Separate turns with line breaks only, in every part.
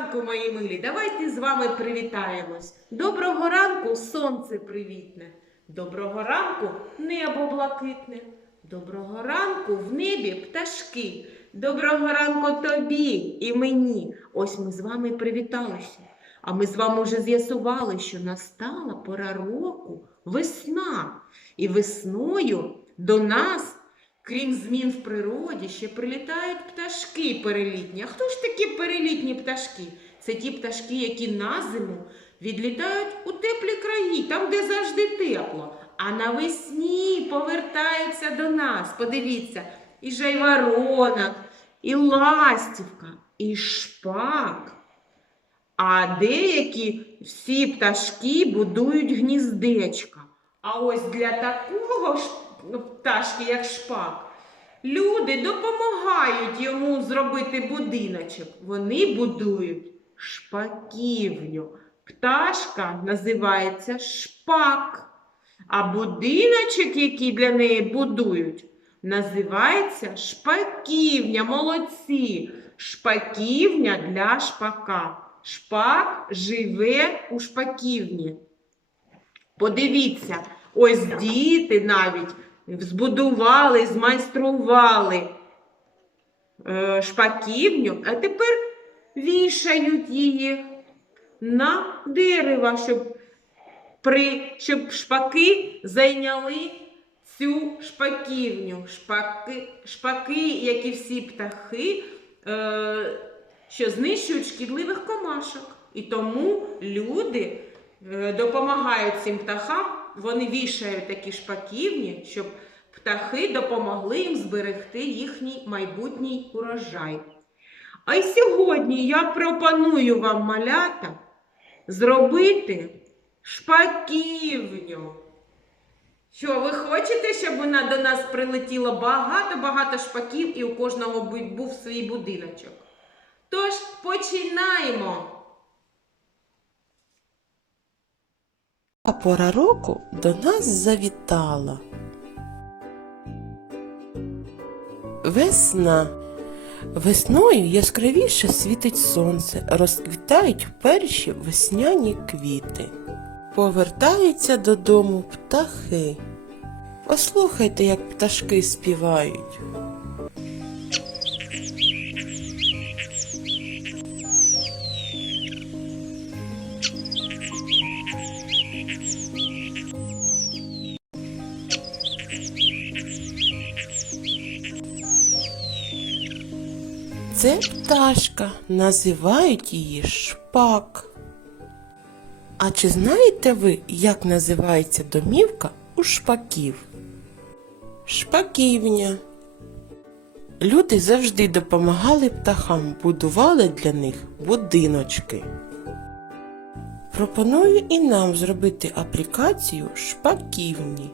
ранку, мої милі. Давайте з вами привітаємось. Доброго ранку, сонце привітне. Доброго ранку, небо блакитне. Доброго ранку в небі пташки. Доброго ранку тобі і мені. Ось ми з вами привіталися. А ми з вами вже з'ясували, що настала пора року весна. І весною до нас, крім змін в природі, ще прилітають пташки перелітні. А хто ж такі перелітні пташки? Це ті пташки, які на зиму відлітають у теплі краї, там, де завжди тепло. А навесні повертаються до нас. Подивіться, і жайворонок, і ластівка, і шпак. А деякі всі пташки будують гніздечка. А ось для такого ж пташки, як шпак, люди допомагають йому зробити будиночок. Вони будують шпаківню. Пташка називається шпак. А будиночок, який для неї будують, називається шпаківня. Молодці. Шпаківня для шпака. Шпак живе у шпаківні. Подивіться, ось діти навіть збудували, змайстрували е, шпаківню, а тепер вішають її на дерева, щоб, при, щоб шпаки зайняли цю шпаківню. Шпаки, шпаки як і всі птахи, е, що знищують шкідливих комашок. І тому люди е, допомагають цим птахам, вони вішають такі шпаківні, щоб птахи допомогли їм зберегти їхній майбутній урожай. А й сьогодні я пропоную вам, малята, зробити шпаківню. Що, ви хочете, щоб вона до нас прилетіло багато-багато шпаків і у кожного був свій будиночок? Тож починаємо.
А пора року до нас завітала. Весна. Весною яскравіше світить сонце, розквітають перші весняні квіти. Повертаються додому птахи. Послухайте, як пташки співають. Це пташка, називають її шпак. А чи знаєте ви, як називається домівка у шпаків? Шпаківня. Люди завжди допомагали птахам, будували для них будиночки. Пропоную і нам зробити аплікацію шпаківні.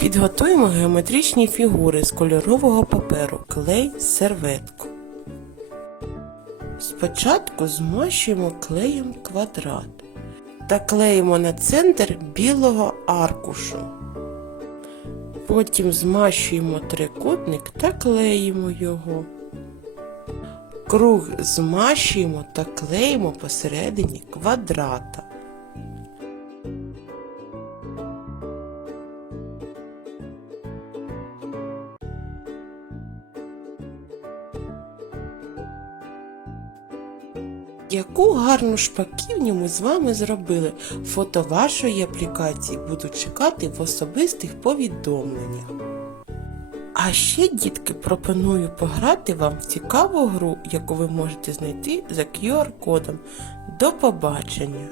Підготуємо геометричні фігури з кольорового паперу, клей, серветку. Спочатку змащуємо клеєм квадрат та клеїмо на центр білого аркушу. Потім змащуємо трикутник та клеїмо його. Круг змащуємо та клеїмо посередині квадрата. Яку гарну шпаківню ми з вами зробили. Фото вашої аплікації буду чекати в особистих повідомленнях. А ще, дітки, пропоную пограти вам в цікаву гру, яку ви можете знайти за QR-кодом. До побачення!